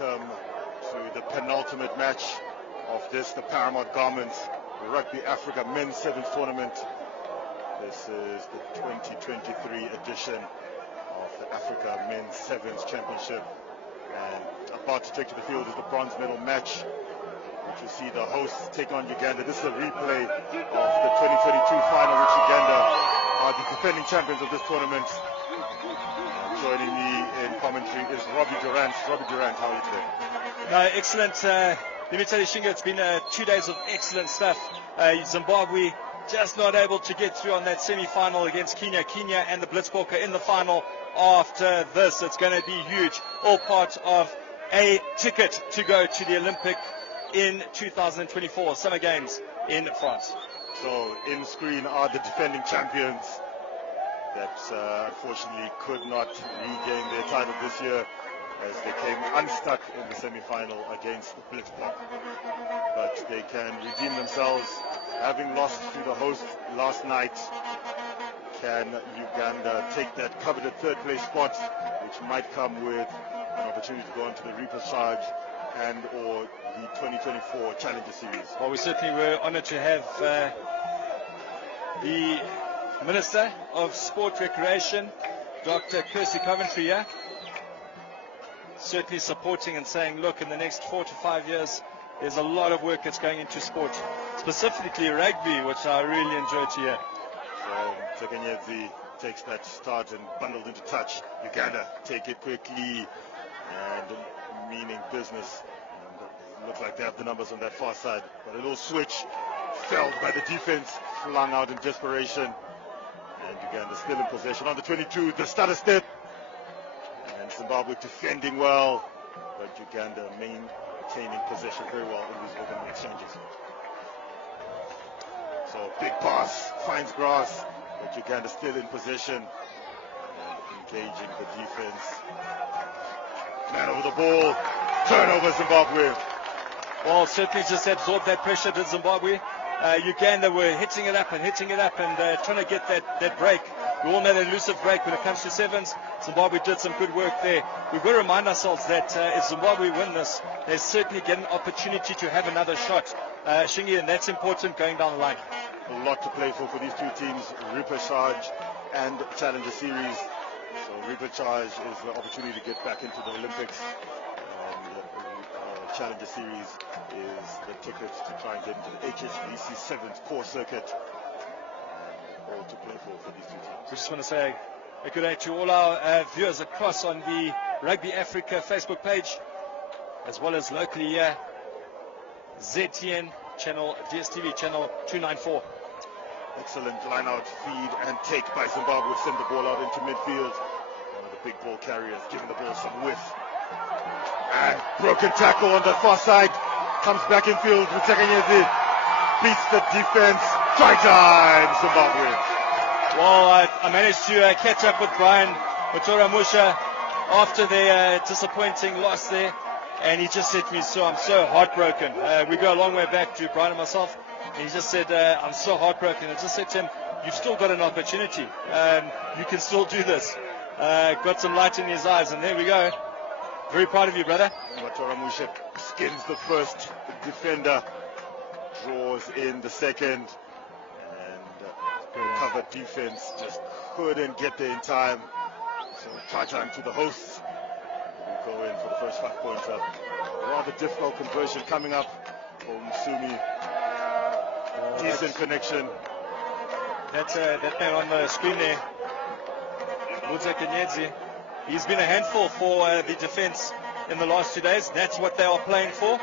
welcome to the penultimate match of this, the Paramount Garments, the Rugby Africa Men's Sevens Tournament. This is the 2023 edition of the Africa Men's Sevens Championship. And about to take to the field is the bronze medal match, which you see the hosts take on Uganda. This is a replay of the 2022 final, which Uganda are the defending champions of this tournament. Joining me in commentary is Robbie Durant. Robbie Durant, how are you today? No, excellent. Let me tell you, Shinga, it's been 2 days of excellent stuff. Zimbabwe just not able to get through on that semi-final against Kenya. Kenya and the Blitzbokke in the final. After this, it's going to be huge. All part of a ticket to go to the Olympic in 2024 Summer Games in France. So, in screen are the defending champions that unfortunately could not regain their title this year, as they came unstuck in the semi-final against the Blitzbokke. But they can redeem themselves, having lost to the host last night. Can Uganda take that coveted third place spot, which might come with an opportunity to go on to the repechage and or the 2024 Challenger Series? Well, we certainly were honored to have the Minister of Sport Recreation, Dr. Kirsty Coventry, here, certainly supporting and saying, look, in the next 4 to 5 years, there's a lot of work that's going into sport, specifically rugby, which I really enjoyed to hear. So Tekanyedzi takes that start and bundled into touch. Uganda take it quickly and meaning business. And look like they have the numbers on that far side, but a little switch felled by the defense, flung out in desperation. And Uganda still in possession on the 22, the stutter step. And Zimbabwe defending well, but Uganda maintaining possession very well in these open exchanges. So big pass, finds grass, but Uganda still in possession and engaging the defense. Man over the ball, turnover Zimbabwe. Well, certainly just absorbed that pressure to Zimbabwe. Uganda were hitting it up and trying to get that break. We all know that elusive break when it comes to sevens. Zimbabwe did some good work there. We've got to remind ourselves that if Zimbabwe win this, they certainly get an opportunity to have another shot. Shingi, and that's important going down the line. A lot to play for these two teams, repechage and Challenger Series. So repechage is the opportunity to get back into the Olympics. Challenger Series is the ticket to try and get into the HSBC 7th core circuit. All to play for these two teams. We just want to say a good day to all our viewers across on the Rugby Africa Facebook page, as well as locally here, ZTN channel, DSTV channel 294. Excellent line out, feed and take by Zimbabwe. Send the ball out into midfield. One of the big ball carriers giving the ball some width. And broken tackle on the far side. Comes back in field. Tekanyedzi beats the defense. Try time, Zimbabwe. Well, I managed to catch up with Brian Motoramusha after their disappointing loss there. And he just said to me, so I'm so heartbroken. We go a long way back to Brian and myself. And he just said, I'm so heartbroken. I just said to him, you've still got an opportunity. You can still do this. Got some light in his eyes. And there we go. Very proud of you, brother. Motoramusha skins the first defender. Draws in the second. And covered defense just couldn't get there in time. So try time to the hosts. We go in for the first 5 points up. Rather difficult conversion coming up from Sumi. Decent connection. That man on the screen there, Tekanyedzi, he's been a handful for the defense in the last 2 days. That's what they are playing for.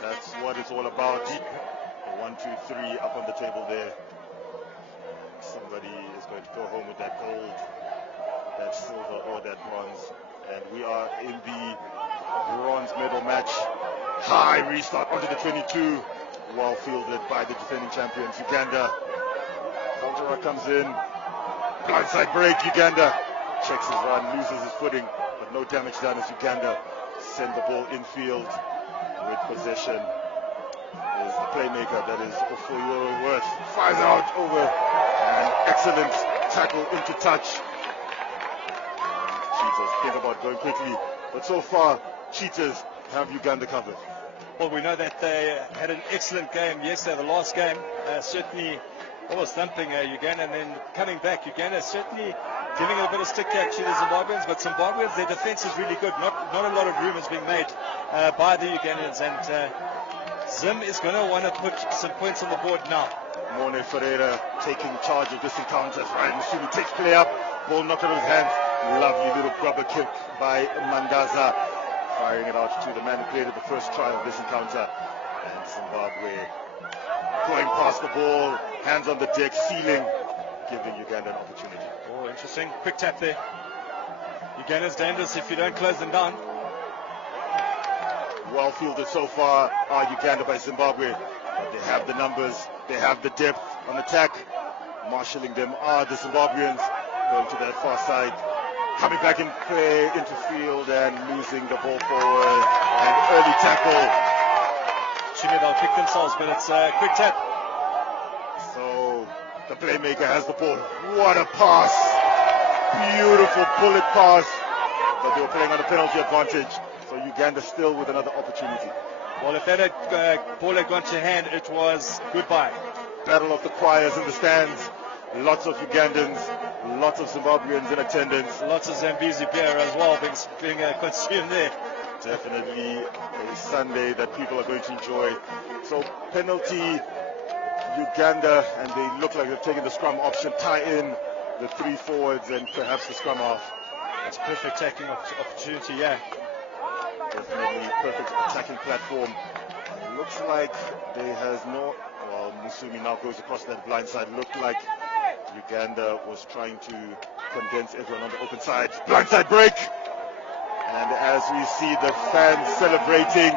That's what it's all about. 1, 2, 3 up on the table there. Somebody is going to go home with that gold, that silver, or that bronze. And we are in the bronze medal match. High restart onto the 22. Well fielded by the defending champions, Uganda. Voltera comes in. Blindside break, Uganda. Checks his run, loses his footing, but no damage done as Uganda send the ball infield with possession. Is the playmaker, that is Ofoyoro Worth. Fires out over. An excellent tackle into touch. Cheetahs think about going quickly, but so far cheaters have Uganda covered. Well, we know that they had an excellent game yesterday, the last game. Certainly almost thumping Uganda, and then coming back. Uganda certainly giving a bit of stick to the Zimbabweans, but Zimbabweans, their defense is really good. Not a lot of room is being made by the Ugandans, and Zim is going to want to put some points on the board now. Mone Ferreira taking charge of this encounter. Ryan Musumi takes play up, ball knocked out of his hands. Lovely little grubber kick by Mandaza, firing it out to the man who created the first try of this encounter. And Zimbabwe going past the ball, hands on the deck, sealing, giving Uganda an opportunity. Oh, interesting. Quick tap there. Uganda's dangerous if you don't close them down. Well fielded so far are Uganda by Zimbabwe. They have the numbers, they have the depth on attack. Marshalling them are the Zimbabweans, going to that far side, coming back in play into field and losing the ball forward. An early tackle. Assuming they'll kick themselves, but it's a quick tap. So the playmaker has the ball. What a pass! Beautiful bullet pass. But they were playing on a penalty advantage. So Uganda still with another opportunity. Well, if that ball had gone to your hand, it was goodbye. Battle of the choirs in the stands. Lots of Ugandans, lots of Zimbabweans in attendance. Lots of Zambezi beer as well being consumed there. Definitely a Sunday that people are going to enjoy. So penalty, Uganda, and they look like they're taking the scrum option, tie in the three forwards and perhaps the scrum half. It's perfect attacking opportunity, yeah. Definitely perfect attacking platform. Looks like there has no... Well, Musumi now goes across that blind side. Looked like Uganda was trying to condense everyone on the open side. Blindside break! And as we see the fans celebrating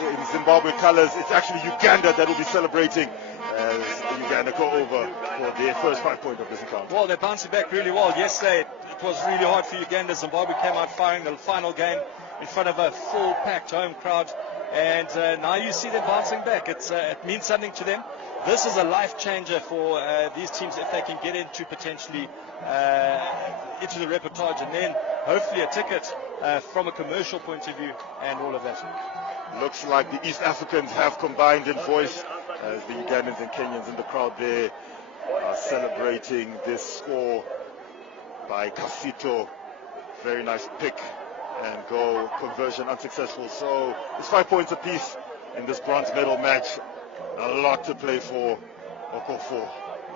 in Zimbabwe colors, it's actually Uganda that will be celebrating as Uganda go over for their first 5 point of this encounter. Well, they're bouncing back really well. Yesterday, it was really hard for Uganda. Zimbabwe came out firing the final game in front of a full packed home crowd, and now you see them bouncing back. It means something to them. This is a life changer for these teams if they can get into potentially into the repertoire, and then hopefully a ticket from a commercial point of view and all of that. Looks like the East Africans have combined in voice as the Ugandans and Kenyans in the crowd there are celebrating this score by Kasito. Very nice pick and goal, conversion unsuccessful. So it's 5 points apiece in this bronze medal match. A lot to play for. Okofo.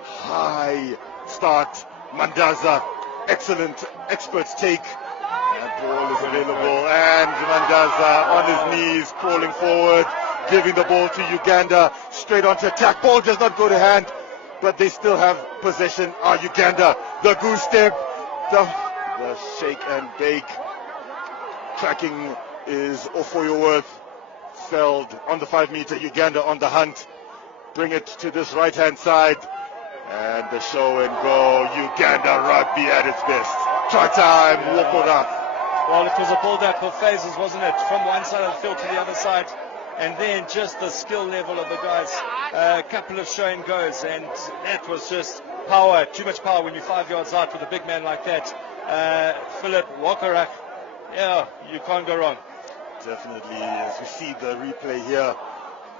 High start. Mandaza. Excellent experts take. And ball is available. And Mandaza on his knees, crawling forward, giving the ball to Uganda. Straight onto attack. Ball does not go to hand, but they still have possession. Uganda. The goose step. The shake and bake. Tracking is Ofoyoworth. Felled on the 5 meter. Uganda on the hunt. Bring it to this right hand side. And the show and go. Uganda rugby at its best. Try time. Wokora. Well, it was a build-up of phases, wasn't it? From one side of the field to the other side. And then just the skill level of the guys. A couple of show and goes. And that was just power. Too much power when you're 5 yards out with a big man like that. Philip Wokora. Yeah, you can't go wrong. Definitely, as we see the replay here,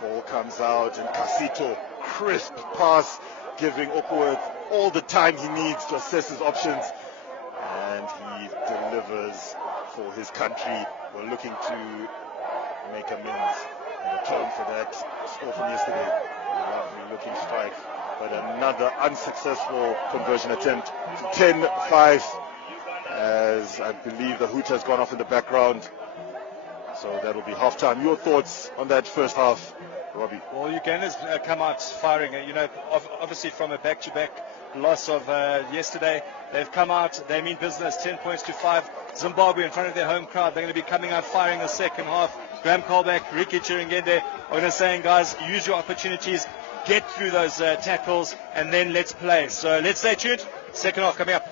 ball comes out and Kasito, crisp pass, giving Okworth all the time he needs to assess his options, and he delivers for his country. We're looking to make amends and atone for that score from yesterday. Lovely looking strike, but another unsuccessful conversion attempt. 10-5, as I believe the hoot has gone off in the background. So that will be half-time. Your thoughts on that first half, Robbie? Well, Uganda's come out firing. Obviously from a back-to-back loss of yesterday, they've come out. They mean business. 10 points to 5. Zimbabwe in front of their home crowd. They're going to be coming out firing the second half. Graham Colback, Ricky Chiringende are going to say, guys, use your opportunities, get through those tackles, and then let's play. So let's stay tuned. Second half coming up.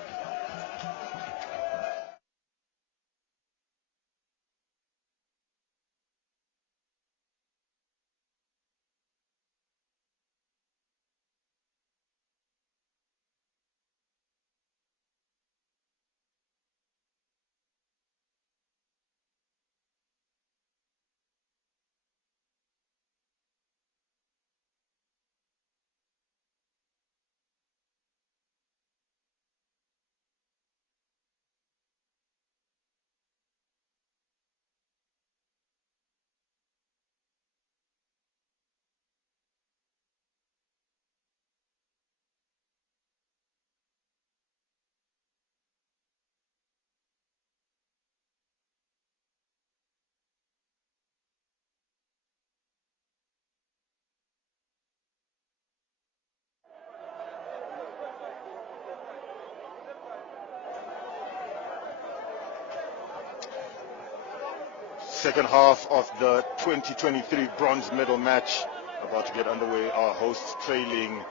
Second half of the 2023 bronze medal match about to get underway. Our hosts trailing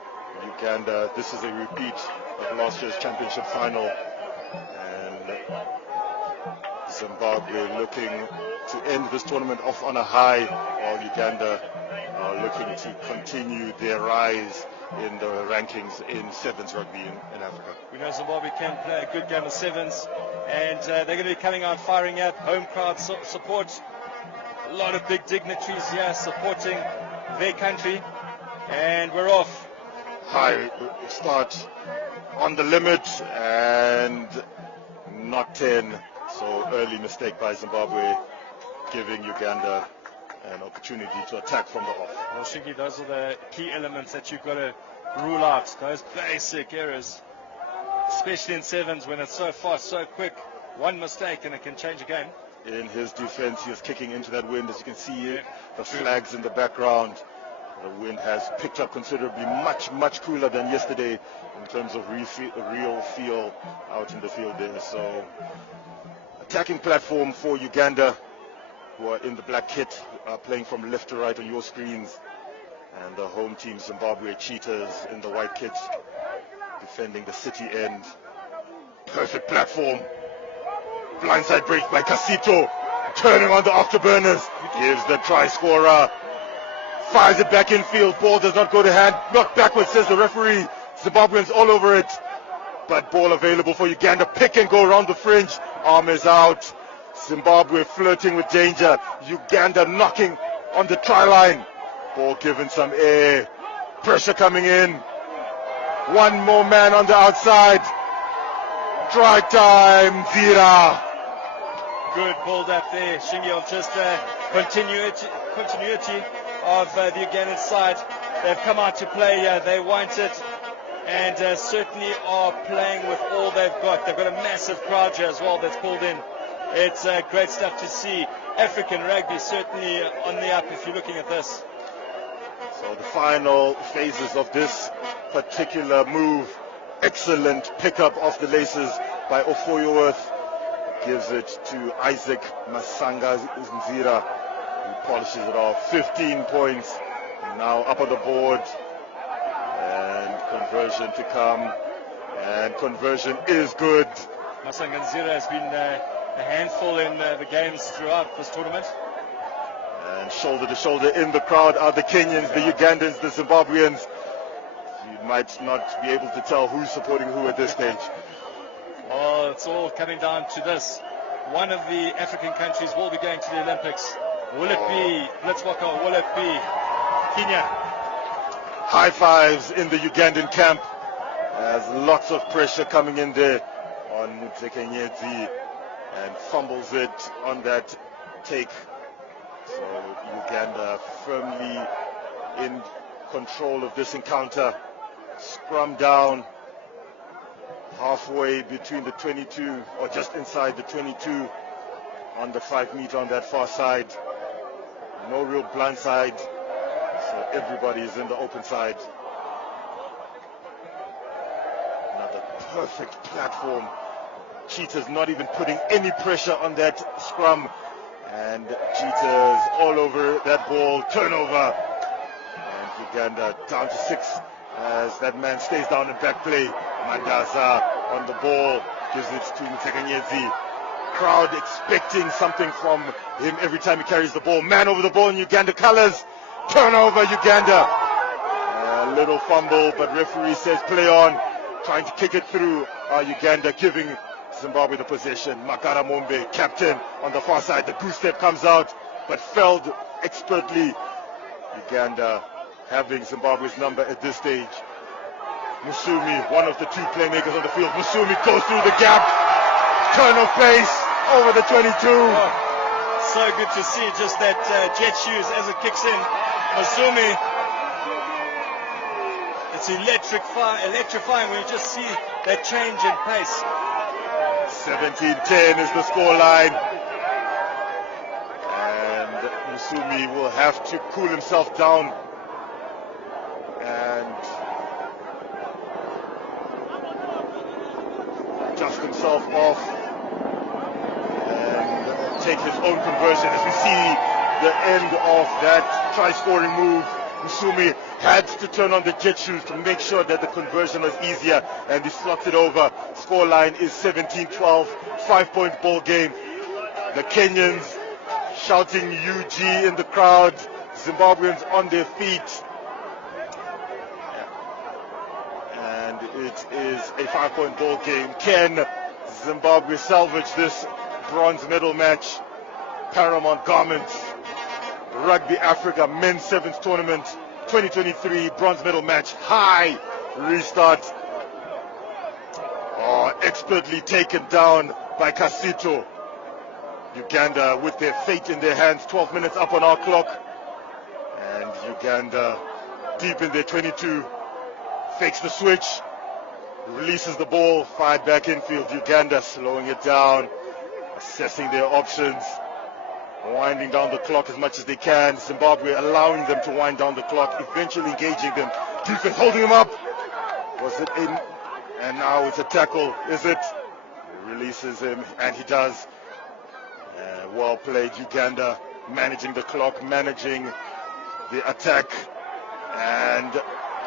Uganda. This is a repeat of last year's championship final. And Zimbabwe looking to end this tournament off on a high, while Uganda are looking to continue their rise in the rankings in sevens rugby in Africa. We know Zimbabwe can play a good game of sevens, and they're going to be coming out firing at home crowd support. A lot of big dignitaries here supporting their country, and we're off. High start on the limit and not 10, so early mistake by Zimbabwe, giving Uganda an opportunity to attack from the off. Well, Shinky, those are the key elements that you've got to rule out, those basic errors, especially in sevens when it's so fast, so quick. One mistake and it can change a game. In his defense, he is kicking into that wind, as you can see, the flags in the background. The wind has picked up considerably, much cooler than yesterday in terms of real feel out in the field there. So, attacking platform for Uganda, who are in the black kit, playing from left to right on your screens. And the home team, Zimbabwe Cheetahs, in the white kit, defending the city end. Perfect platform. Blindside break by Casito, turning on the afterburners, gives the try scorer, fires it back in field, ball does not go to hand, knocked backwards, says the referee. Zimbabweans all over it, but ball available for Uganda, pick and go around the fringe, arm is out. Zimbabwe flirting with danger, Uganda knocking on the try line, ball given some air, pressure coming in, one more man on the outside, try time, Zira. Good pulled up there, Shingy, of just continuity of the Ugandan side. They've come out to play, they want it, and certainly are playing with all they've got. They've got a massive crowd here as well that's pulled in. It's great stuff to see. African rugby certainly on the up if you're looking at this. So the final phases of this particular move, excellent pickup of the laces by Ofoyoworth. Gives it to Isaac Masanga Nzira, who polishes it off. 15 points now up on the board, and conversion to come, and conversion is good. Masanga Nzira has been a handful in the games throughout this tournament. And shoulder to shoulder in the crowd are the Kenyans, the Ugandans, the Zimbabweans. You might not be able to tell who's supporting who at this stage. Oh, it's all coming down to this. One of the African countries will be going to the Olympics. Will it be Blitzwaka? Will it be Kenya? High fives in the Ugandan camp. As lots of pressure coming in there on Mutsekenyezi, and fumbles it on that take. So Uganda firmly in control of this encounter. Scrum down. Halfway between the 22, or just inside the 22, on the 5 meter on that far side. No real blind side, so everybody is in the open side. Another perfect platform. Cheetahs not even putting any pressure on that scrum, and Cheetahs all over that ball. Turnover, and Uganda down to 6 as that man stays down in back play. Mandaza on the ball, gives it to Mtekanyezi. Crowd expecting something from him every time he carries the ball. Man over the ball in Uganda colors. Turnover, Uganda. A little fumble, but referee says play on. Trying to kick it through. Uganda giving Zimbabwe the possession. Makara Mombe, captain, on the far side. The goose step comes out, but felled expertly. Uganda having Zimbabwe's number at this stage. Musumi, one of the two playmakers on the field. Musumi goes through the gap. Turn of pace over the 22. Oh, so good to see just that jet shoes as it kicks in. Musumi, it's electrifying when you just see that change in pace. 17-10 is the scoreline. And Musumi will have to cool himself down and dust himself off and take his own conversion. As we see the end of that try-scoring move, Musumi had to turn on the jet shoes to make sure that the conversion was easier, and he slots it over. Scoreline is 17-12, 5-point ball game. The Kenyans shouting UG in the crowd, Zimbabweans on their feet. And it is a 5-point ball game. Can Zimbabwe salvage this bronze medal match? Paramount Garments, Rugby Africa Men's Sevens Tournament 2023 bronze medal match. High restart. Expertly taken down by Kasito. Uganda with their fate in their hands. 12 minutes up on our clock. And Uganda deep in their 22. Fakes the switch. Releases the ball. Fired back infield. Uganda slowing it down. Assessing their options. Winding down the clock as much as they can. Zimbabwe allowing them to wind down the clock. Eventually engaging them. Defense holding them up. Was it in? And now it's a tackle. Is it? Releases him. And he does. Well played, Uganda, managing the clock, managing the attack, and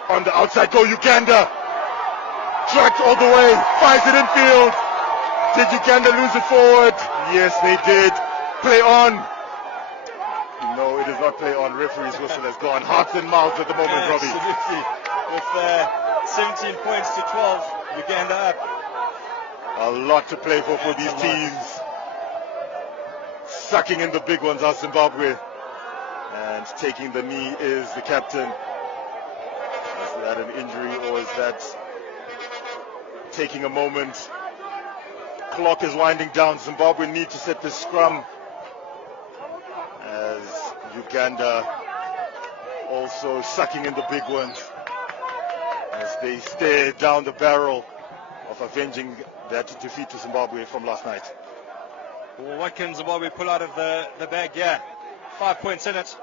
on the outside go Uganda, tracked all the way, fires it infield. Did Uganda lose it forward? Yes, they did. Play on. No, it is not play on. Referee's whistle has gone. Hearts and mouths at the moment, Robbie. Absolutely. With 17 points to 12, Uganda up. A lot to play for these teams. Sucking in the big ones are Zimbabwe. And taking the knee is the captain. Is that an injury or is that taking a moment? Clock is winding down. Zimbabwe need to set the scrum. As Uganda also sucking in the big ones. As they stare down the barrel of avenging that defeat to Zimbabwe from last night. Well, what can Zimbabwe pull out of the bag? Yeah, 5 points in it.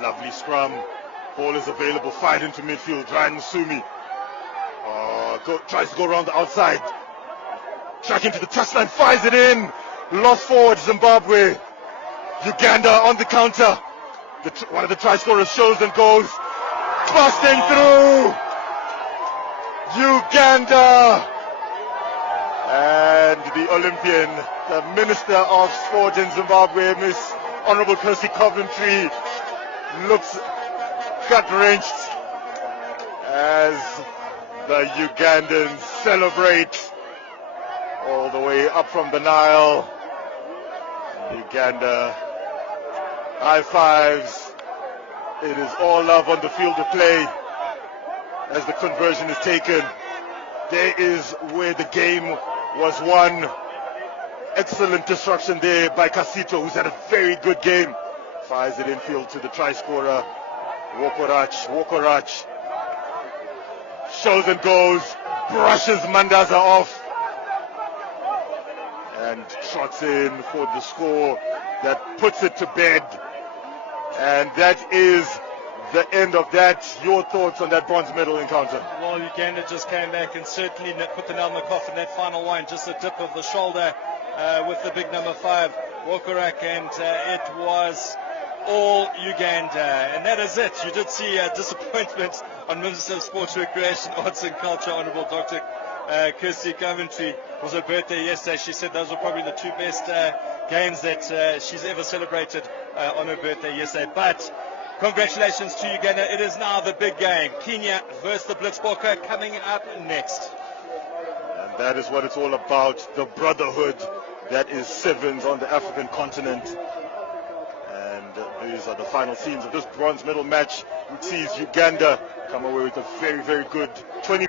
Lovely scrum. Ball is available. Fired into midfield. Ryan Musumi tries to go around the outside. Track into the touchline. Fires it in. Lost forward Zimbabwe. Uganda on the counter. One of the try scorers shows and goes. Busting through. Uganda. And the Olympian, the Minister of Sport in Zimbabwe, Miss Honorable Kirsty Coventry, looks gut-wrenched as the Ugandans celebrate all the way up from the Nile. Uganda high fives. It is all love on the field of play as the conversion is taken. There is where the game was won. Excellent disruption there by Kasito, who's had a very good game. Fires it infield to the try scorer, Wokorach. Shows and goes, brushes Mandaza off, and trots in for the score that puts it to bed. And that is the end of that. Your thoughts on that bronze medal encounter? Well, Uganda just came back and certainly put the nail in the coffin. That final one, just a dip of the shoulder with the big number 5, Wokorak, and it was all Uganda. And that is it. You did see disappointment on Minister of Sports, Recreation, Arts and Culture, Honourable Dr. Kirsty Coventry. It was her birthday yesterday. She said those were probably the two best games that she's ever celebrated on her birthday yesterday. But congratulations to Uganda. It is now the big game. Kenya versus the Blitzbokke coming up next. And that is what it's all about. The brotherhood that is sevens on the African continent. And these are the final scenes of this bronze medal match, which sees Uganda come away with a very, very good 20.